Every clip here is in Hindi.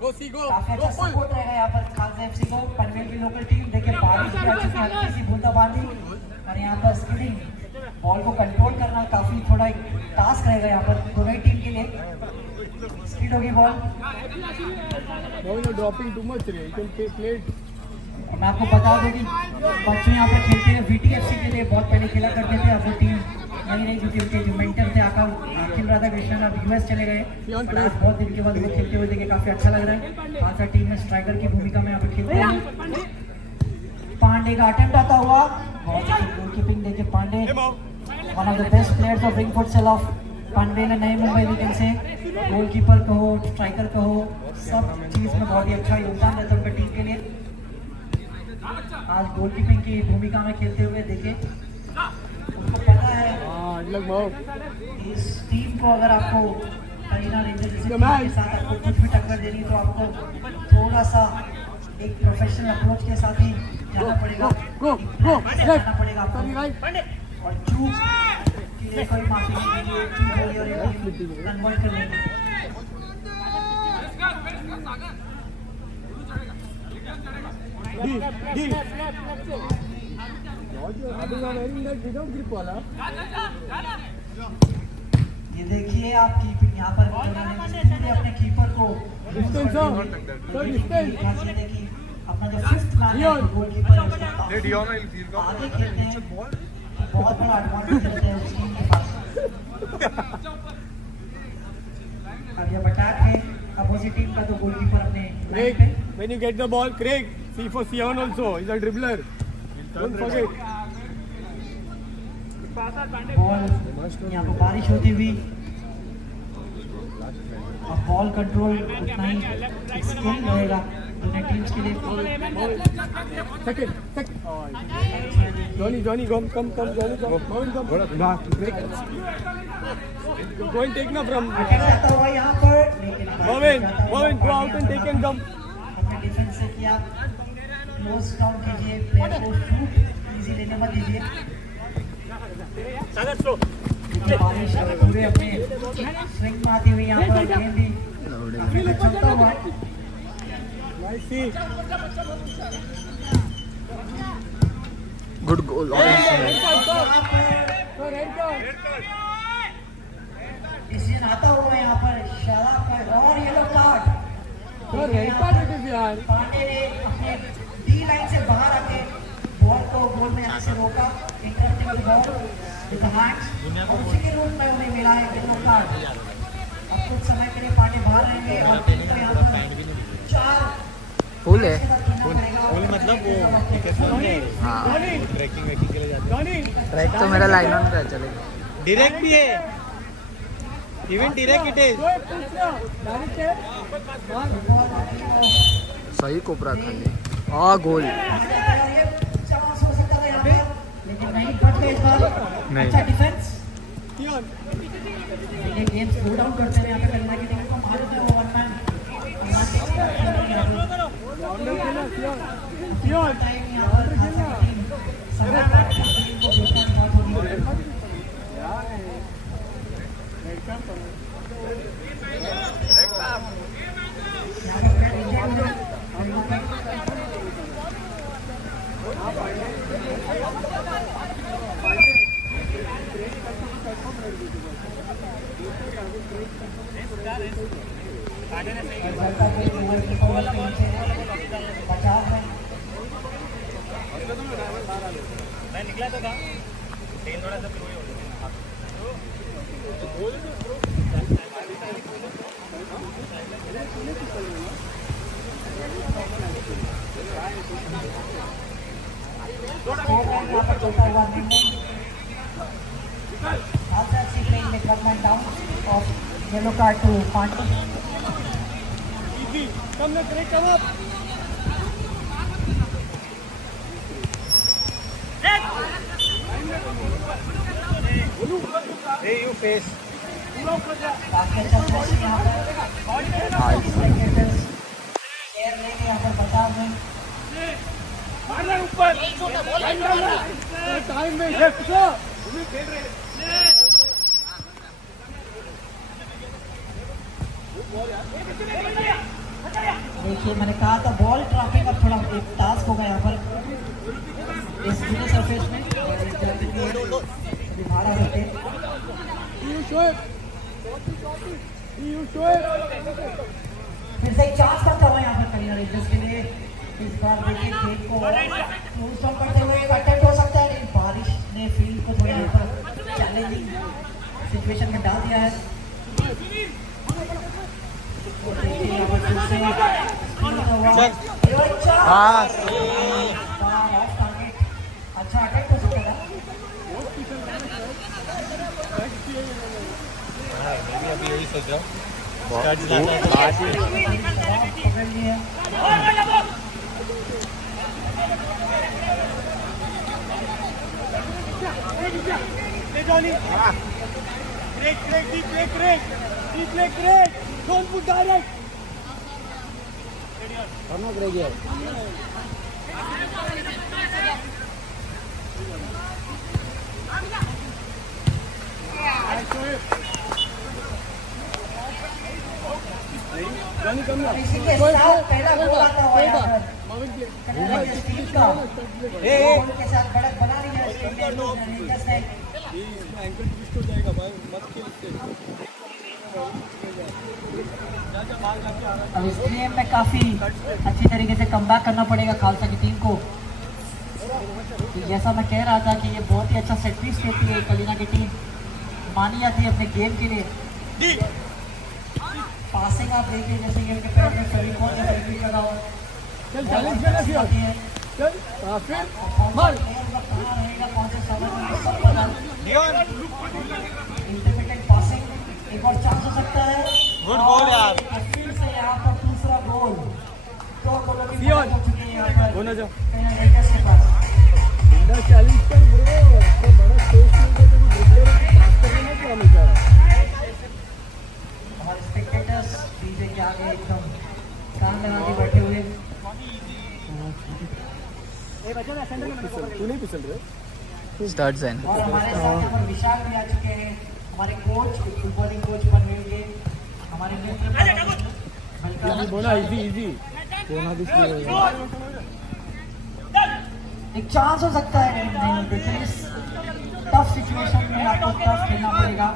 काफी अच्छा सपोर्ट रहेगा यहाँ पर खालसा एफसी को। पनवेल की लोकल टीम देखिए बारिश भी आ चुकी है, हल्की सी बूंदाबांदी, और यहाँ पर स्किडिंग बॉल को कंट्रोल करना काफी थोड़ा टास्क रहेगा यहाँ पर दोनों ही टीम के लिए। स्किड होगी बॉल। ड्रॉपिंग टू मच रे, यू कैन प्ले इट। मैं आपको बता दूं कि बच्चों यहाँ पर खेलते हैं VTFC के लिए, बहुत पहले खेला करते थे। अब वो टीम नहीं क्योंकि उनके जो मेंटर थे अखिल राधा कृष्णन अब US चले गए। बहुत दिन के बाद वो खेलते हुए देखे काफी अच्छा लग रहा है। खालसा टीम में स्ट्राइकर की भूमिका में यहाँ पर खेलते हैं। पांडे का अटेम्प्ट आता हुआ, बहुत अच्छी गोलकीपिंग देखिए Pandey, one of the best players of ring futsal of Panvel and Nai Mumbai we can say. Goalkeeper कहो, स्ट्राइकर कहो, सब चीज में बहुत ही अच्छा योगदान रहता है उनका टीम के लिए। आज गोलकीपिंग की भूमिका में खेलते हुए देखे, उनको पता है इस टीम को अगर आपको करीना रेंजर जैसे टीम के साथ आपको कुछ भी टक्कर देनी है तो आपको थोड़ा सा एक प्रोफेशनल अप्रोच के साथ ही जाना पड़ेगा, जाना पड़ेगा आपको। और चूक के लिए कोई माफी नहीं देंगे, चूक होगी और एक कन्वर्ट कर लेंगे। ये देखिए आप कीपिंग यहाँ पर अपने कीपर को अपना जो फिफ्थ मैन है गोलकीपर आगे खेलते हैं, बहुत बड़ा एडवांटेज रहता है उस टीम के पास। अब जब अटैक है अपोजिट टीम का तो गोलकीपर अपने Craig, when you get the ball, Craig, see for Sion also. He's a dribbler. Don't forget. Ball यहाँ पर बारिश होती हुई, अब बॉल कंट्रोल उतना ही स्किल रहेगा दोनों टीम्स के लिए। Johnny, come, Johnny, come. Go and take na from. जाता हुआ यहाँ पर, Marvin, go out and take and come. अपने डिफेंस से किया, क्लोज डाउन कीजिए, प्लेयर को शूट इजी लेने मत दीजिए। बारिश पूरे अपने स्विंग में आती हुई यहाँ पर गेंद भी काफी चलता हुआ। Good goal. डिसीजन आता हुआ यहाँ पर शराब का और येलो कार्ड। पांडे ने अपने डी लाइन से बाहर आके बॉल को गोल में आने से रोका, इंटरप्टिंग बॉल विद हैंड्स, और उसी के रूप में उन्हें मिला है येलो कार्ड। अब कुछ समय के लिए पांडे बाहर रहेंगे और टीम को यहाँ पर 4 फुल है, फुल मतलब वो हाँ ट्रैकिंग वेकिंग के लिए जाते हैं। ट्रैक तो मेरा लाइन ऑन पे चलेगा, डायरेक्ट भी है, इवन डायरेक्ट इट इज। सही कोपरा खाली हाँ गोल। चांस हो सकता था यहाँ पर, लेकिन नहीं बच गए इस बार। अच्छा डिफेंस, ये गेम स्लो डाउन करते हुए यहाँ पे करना की टीम को मालूम है वो वन मैन मैं निकला तो था लेकिन थोड़ा सा चलता हुआ yellow card to Pandey. Come now, Craig, come up. Hey, you face. काफी अच्छा प्रेसिंग यहाँ पर, शेयर लेंगे यहाँ पर 50 में। टाइम में लेफ्ट सर देखिए मैंने कहा था बॉल ट्रैकिंग अब थोड़ा एक टास्क होगा यहाँ पर इस पूरे सरफेस में बाहर आ सकते हैं। फिर से एक चांस करता हुआ यहाँ पर कलिंगा रेंजर्स के लिए। इस बार देखिए खेल को स्टॉप करते हुए एक अटेम्प्ट हो सकता है, लेकिन बारिश ने फील्ड को थोड़ा यहाँ पर चैलेंजिंग सिचुएशन में डाल दिया है। देखिए यहाँ पर फिर से अच्छा अटैक हो सकता था। अभी यही सोच रहा हूँ पकड़ लिए Don't put direct. इसी के साथ पहला गोल आता हुआ यहाँ पर कनाडा की टीम का गोल के साथ बढ़त बना रही है रेंजर्स ने। एंकल ट्विस्ट हो जाएगा भाई, मत खेल इससे। अब इस गेम में काफी अच्छी तरीके से कमबैक करना पड़ेगा खालसा की टीम को। जैसा मैं कह रहा था कि ये बहुत ही अच्छा सेट पीस देती है कलिंगा की टीम, मानी जाती है अपने गेम के लिए। पासिंग आप देखिए जैसे कि उनके पैर में सभी कौन सा सेट कर रहा हो, चल चैलेंज करना चाहिए। चल फिर मार कहाँ रहेगा कौन से समय में सब पता। इंटरमीडिएट पासिंग एक और चांस हो सकता है। गुड बॉल यार। फिर से यहाँ पर दूसरा गोल, दो गोलों की सियोन। मदद हो चुकी है यहाँ पर होना जो कनाडा रेंजर्स के पास। इंडा चैलेंज कर ब्रो, तो बड़ा स्पेस मिल गया तो ड्रिबलर पास करने में क्या हमेशा। हमारे स्पेक्टेटर्स डीजे के आगे एकदम कान लगा के बैठे हुए। तू नहीं फिसल रहे। स्टार्ट ज़ैन और हमारे साथ यहाँ पर विशाल भी आ चुके हैं, हमारे कोच फुटबॉलिंग कोच बनवेंगे, हमारे मित्र बोला इजी इजी बोला भी एक चांस हो सकता है। नहीं देखिए इस टफ सिचुएशन में आपको टफ खेलना पड़ेगा,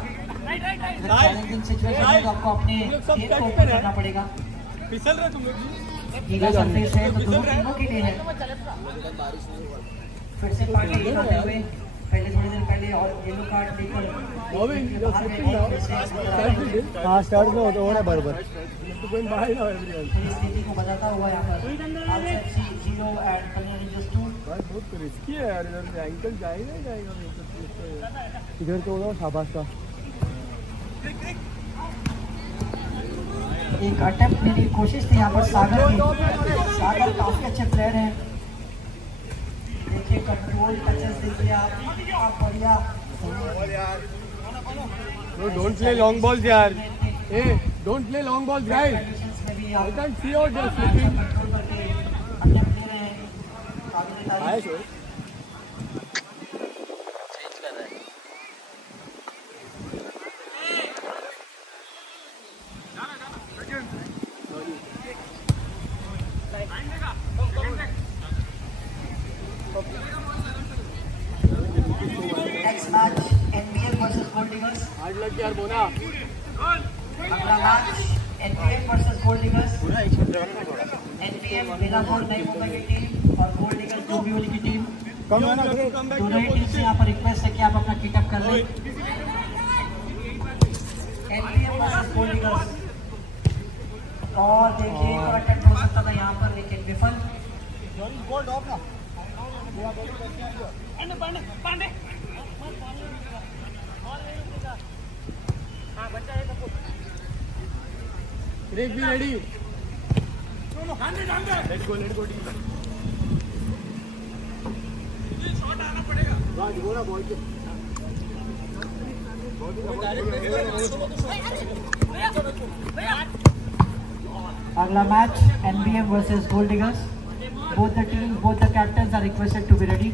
चैलेंजिंग सिचुएशन में तो आपको अपने गेम को ओपन करना पड़ेगा। फिसल रहे तुम लोग। गीला सरफेस है तो दोनों टीमों के लिए है। फिर से पार्टी करते हुए पहले थोड़ी देर पहले और येलो कार्ड लेकर हाँ स्टार्ट में होता है बराबर तो कोई बाहर ना एवरीवन स्थिति को बताता हुआ यहाँ पर आरसीएफसी 0 एंड कलिंगा रेंजर्स 2। भाई बहुत रिस्की है यार, इधर से एंकल जाएगा ही जाएगा। इधर तो होगा शाबाश का एक अटेम्प्ट मेरी कोशिश थी यहाँ पर सागर की। सागर काफी अच्छे प्लेयर हैं, देखिए कंट्रोल टचेस देखिए आप बढ़िया। डोंट प्ले लॉन्ग बॉल्स यार, a don't play long balls guys. Conditions में भी आई आप can see out just slipping. Control करके अटेम्प्ट ले रहे हैं, काबिल तारीफ। आए शो चेंज कर रहा है। Next match NBM versus gold diggers. Hard luck यार बोना। अगला match NBM versus gold diggers. NBM Belapur नई मुंबई की टीम और गोल्ड डिगर्स डोंबिवली की टीम। कम है ना दोनों ही टीम से यहाँ पर रिक्वेस्ट है कि आप अपना किट अप कर लें। NBM versus gold diggers. और देखिए एक और अटेम्प्ट हो सकता था यहाँ पर लेकिन विफल। ब्रेक भी रेडी। लेट्स गो शॉट आना पड़ेगा। बोला बॉल के अगला match NBM versus gold diggers. Both the teams, both the captains are requested to be ready.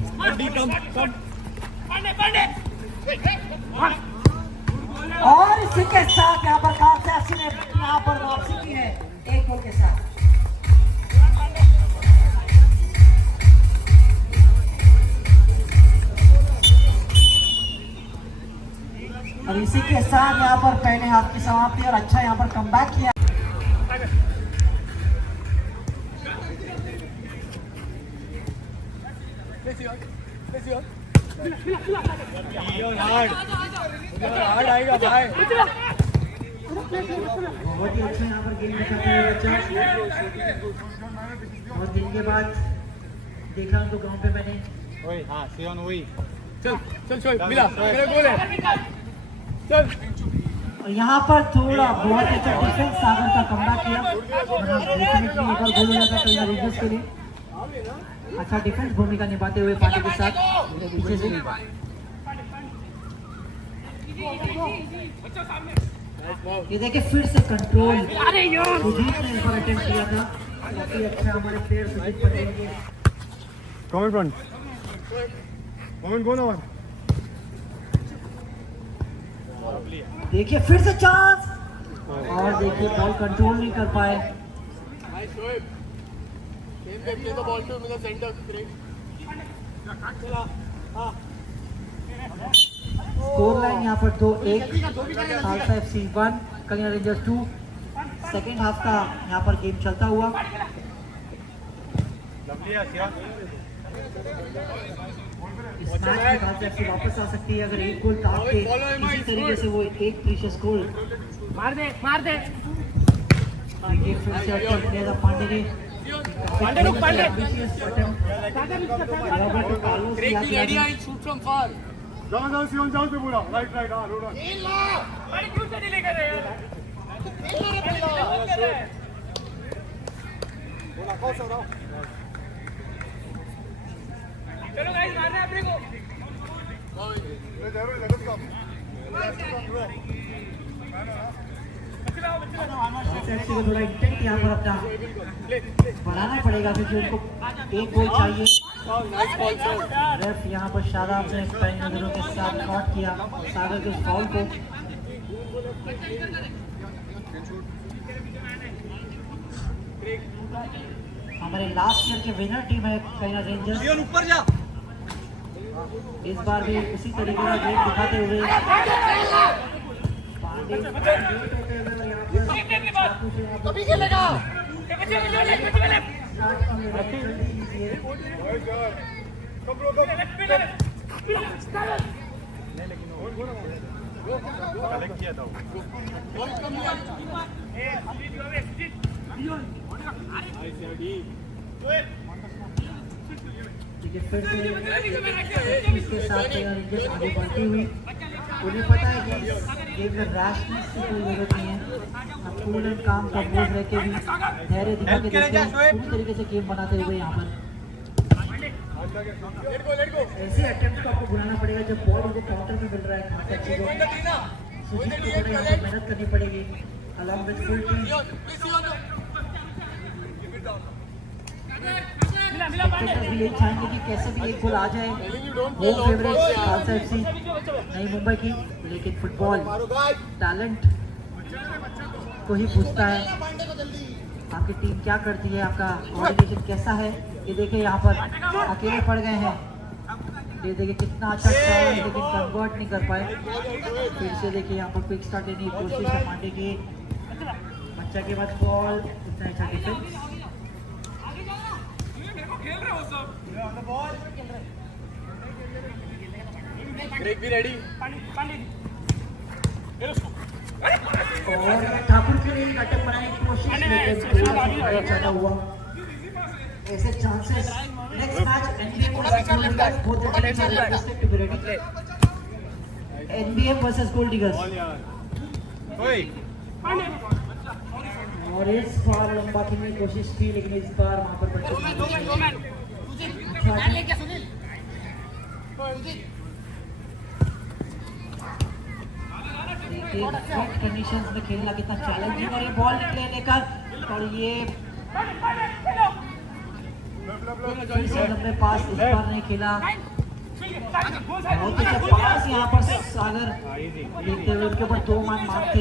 और इसी के साथ यहाँ पर खालसा ने यहाँ पर वापसी की है एक गोल के साथ। हाफ की समाप्ति और अच्छा यहाँ पर कमबैक किया। हार्ड आएगा भाई। बहुत ही अच्छा यहाँ पर गेम दिखाते हुए बच्चा। और दिन के बाद देखा तो ग्राउंड पे मैंने वही हाँ सियोन वही चल चल शोएब मिला मेरा गोल है चल। और यहाँ पर थोड़ा बहुत अच्छा डिफेंस सागर का कमबैक किया। डेफिनेटली एक और गोल हो जाता कलिंगा रेंजर्स के लिए। अच्छा डिफेंस भूमिका निभाते हुए पांडे के साथ पीछे से ये देखिए फिर से कंट्रोल सुजीत ने इस पर अटेम्प्ट किया था। काफी अच्छा हमारे प्लेयर सुजीत पटेल के। कमेंट फ्रंट कमेंट गो ना वन। देखिए फिर से चांस और देखिए बॉल कंट्रोल नहीं कर पाए। Nice Shoaib. Play the ball to the center. Great. Score line यहाँ पर 2-1 Khalsa FC 1 Kalinga rangers 2। Second half का यहाँ पर गेम चलता हुआ। इस मैच में खालसा FC वापस आ सकती है अगर एक गोल दाग के इसी तरीके से वो एक प्रीशियस गोल मार दे देखिए फिर से अटेम्प्ट किया था पांडे ने। पांडे रुक पांडे रॉबर्टो कार्लोस की याद दिला दी। shoot from far. जाओ सियोन जाओ पे पूरा राइट हां रोड ऑन। अरे क्यों से डिले कर रहे हैं बोला कौन सा रहा। चलो गाइस मारना है अपने को। FC को थोड़ा इंटेंट यहाँ पर अपना बढ़ाना पड़ेगा क्योंकि उनको एक गोल चाहिए। रेफ यहाँ पर शादाब ने पैन नजरों के साथ कॉट किया सागर के फॉल को। हमारे लास्ट ईयर के विनर टीम है कलिंगा रेंजर्स। ऊपर जा। इस बार भी उसी तरीके का गेम दिखाते हुए अभी खेलेगा कलेक्ट किया था फिर से इसके साथ आगे बढ़ती हुई। उन्हें पता है कि गेम में रैशनेस की कोई जरूरत नहीं है। अब कूल एंड काम कंपोज रह के भी धैर्य दिखा के देखते हैं पूरी तरीके से गेम बनाते हुए यहाँ पर ऐसे अटेम्प्ट को आपको बुलाना पड़ेगा जब बॉल उनको काउंटर में मिल रहा है। खास अच्छी को सुजीत को थोड़ा यहाँ पर मेहनत करनी पड़ेगी along with full team. Spectators भी यही चाहेंगे कि कैसे भी एक गोल आ जाए। होम फेवरेट खालसा FC नई मुंबई की, लेकिन फुटबॉल टैलेंट को ही पूछता है आपकी टीम क्या करती है, आपका कोऑर्डिनेशन कैसा है। ये देखिए यहाँ पर अकेले पड़ गए हैं। ये देखिए कितना अच्छा ट्राई लेकिन कन्वर्ट नहीं कर पाए। फिर से देखिए यहाँ पर क्विक स्टार्ट लेने की कोशिश है पांडे की। बच्चा के बाद बॉल इतना अच्छा डिफेंस। ब्रेक भी रेडी। और ठाकुर के लिए अटैक बनाने की कोशिश लेकिन चला हुआ। ऐसे chances next match NBA versus gold eagles. और इस बार लंबा खेलने की कोशिश की लेकिन इस बार वहां पर बच्चे कंडीशंस में खेलना कितना चैलेंजिंग। और ये बॉल निकले लेकर और ये फिर से लंबे पास इस बार नहीं खेला। बहुत अच्छा पास यहाँ पर सागर देखते हुए उनके ऊपर 2 मान मारते।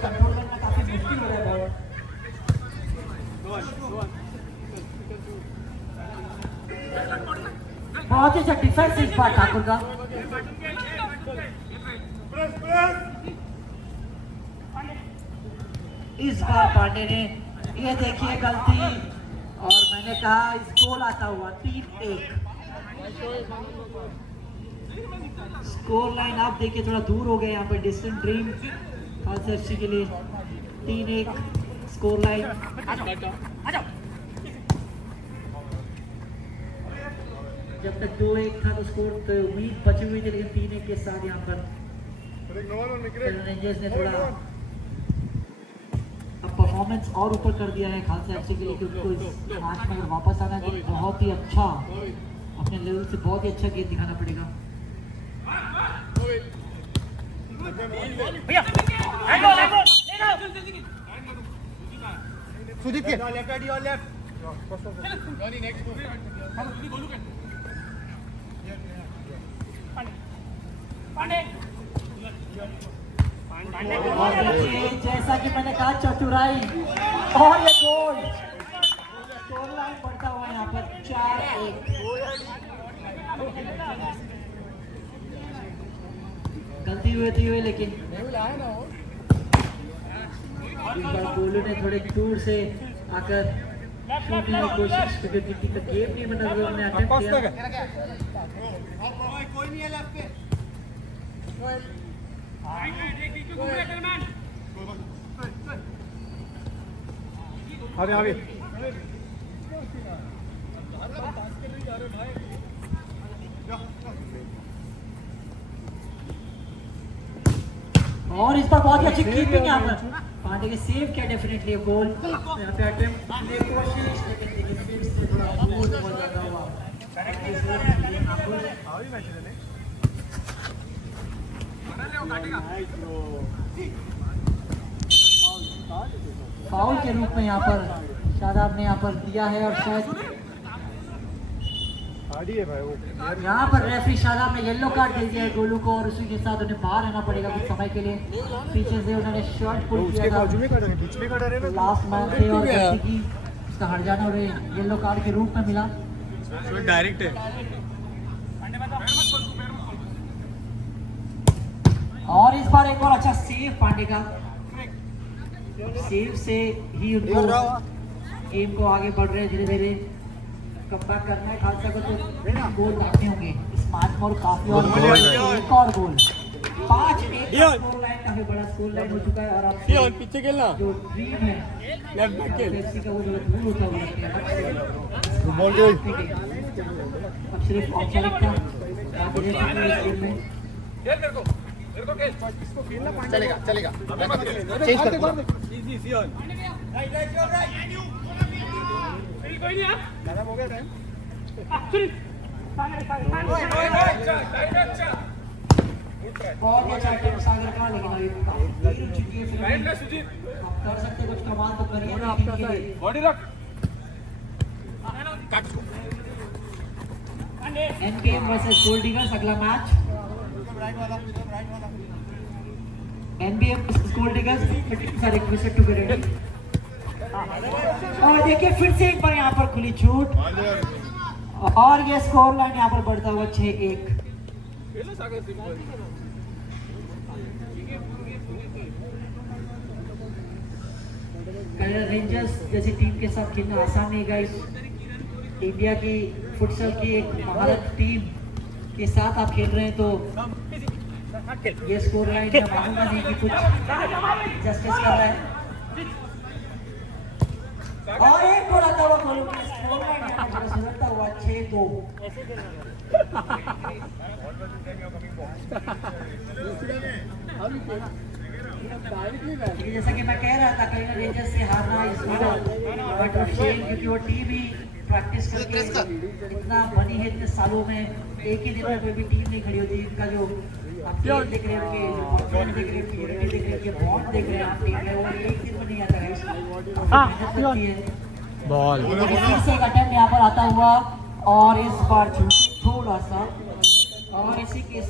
कंट्रोल करना काफी मुश्किल हो रहा है बॉल। बहुत ही अच्छा डिफेंस इस बार ठाकुर का। इस बार पांडे ने ये देखिए गलती, और मैंने कहा इस गोल आता हुआ 3-1। स्कोर लाइन आप देखिए थोड़ा दूर हो गए यहाँ पर डिस्टेंट ड्रीम खालसा एफसी के लिए। 3-1 स्कोर लाइन। जब तक 2-1 था तो स्कोर तो उम्मीद बची हुई थी, लेकिन 3-1 के साथ यहाँ पर रेंजर्स ने थोड़ा अब परफॉर्मेंस और ऊपर कर दिया है खालसा एफसी के लिए, क्योंकि उनको इस मैच में अगर वापस आना है तो बहुत ही अच्छा अपने लेवल से बहुत ही अच्छा गेम दिखाना पड़ेगा। सुदीप के left right your left Johnny next और देखिए जैसा कि मैंने कहा चतुराई, और ये गोल। स्कोर लाइन बढ़ता हुआ यहाँ पर 4-1। गलती हुई थी हुई, लेकिन इस बार गोलू ने थोड़े दूर से आकर शूटिंग की कोशिश, क्योंकि टीटी का गेम नहीं बना, उन्होंने अटेम्प्ट किया। कोई नहीं है लेफ्ट पे अरे अभी और इस पर बहुत ही अच्छी कीपिंग यहाँ पर पांडे के सेव किया डेफिनेटली गोल। यहाँ पे अटेम्प्ट की कोशिश, लेकिन देखिए फिर से थोड़ा दूर हो जाता हुआ। फाउल के रूप में यहाँ पर शादाब ने यहाँ पर दिया है, और शायद यहाँ पर रेफरी शादाब ने येलो कार्ड दे दिया है गोलू को, और उसी के साथ उन्हें बाहर रहना पड़ेगा कुछ समय के लिए। पीछे से उन्होंने शर्ट पुल किया था, लास्ट मैच थे, और गलती की उसका हट जाना उन्हें येलो कार्ड के रूप में मिला। डायरेक्ट है। और इस बार एक और अच्छा सेव पांडे का, सेव से ही उनको गेम को आगे बढ़ रहे हैं धीरे धीरे। कमबैक करना है खालसा को तो गोल काफी होंगे इस मैच में, और काफी और एक और गोल। 5-1 स्कोर लाइन काफी बड़ा स्कोर लाइन हो चुका है। और अब पीछे खेलना जो ड्रीम है लेफ्ट बैक खेल एफसी का वो जो दूर होता हुआ अब सिर्फ औपचारिकता चलेगा चलेगा चेंज कर पूरा इजी सियोन राइट राइट योर राइट कोई नहीं खत्म हो गया टाइम बहुत अच्छा अटेम्प्ट सागर का, लेकिन अभी काफी देर चुकी है। राइट ले सुजीत, आप कर सकते कुछ कमाल तो करिए ना आपका साइड बॉडी रख काट एनकेएम वर्सेस गोल्ड ईगल्स अगला मैच। राइट वाला NBM versus gold eagles are requested to be ready. और देखिए फिर से एक बार यहाँ पर खुली छूट, और ये स्कोर लाइन यहाँ पर बढ़ता हुआ 6-1। रेंजर्स जैसी टीम के साथ खेलना आसान नहीं गाइस। इंडिया की फुटसल की एक महारत टीम के साथ आप खेल रहे हैं, तो ये स्कोर लाइन का मानूंगा नहीं कि कुछ जस्टिस कर रहा है। और एक गोल आता हुआ गोलू की स्कोर लाइन यहाँ पर सुधरता हुआ 6-2। जैसा कि मैं कह रहा था कहीं रेंजर्स से हारना इस बट क्योंकि वो टीम ही प्रैक्टिस करके इतना बनी है इतने सालों में, एक ही दिन में कोई भी टीम नहीं खड़ी होती। इनका जो आप टीम देख रहे हैं, उनके जो परफॉर्मेंस देख रहे हैं, प्योरिटी देख रहे हैं, ये बॉन्ड देख रहे हैं आप टीम में, वो एक दिन में नहीं आता है। बॉल फिर से एक अटेम्प्ट यहाँ पर आता हुआ, और इस बार थोड़ा सा, और इसी के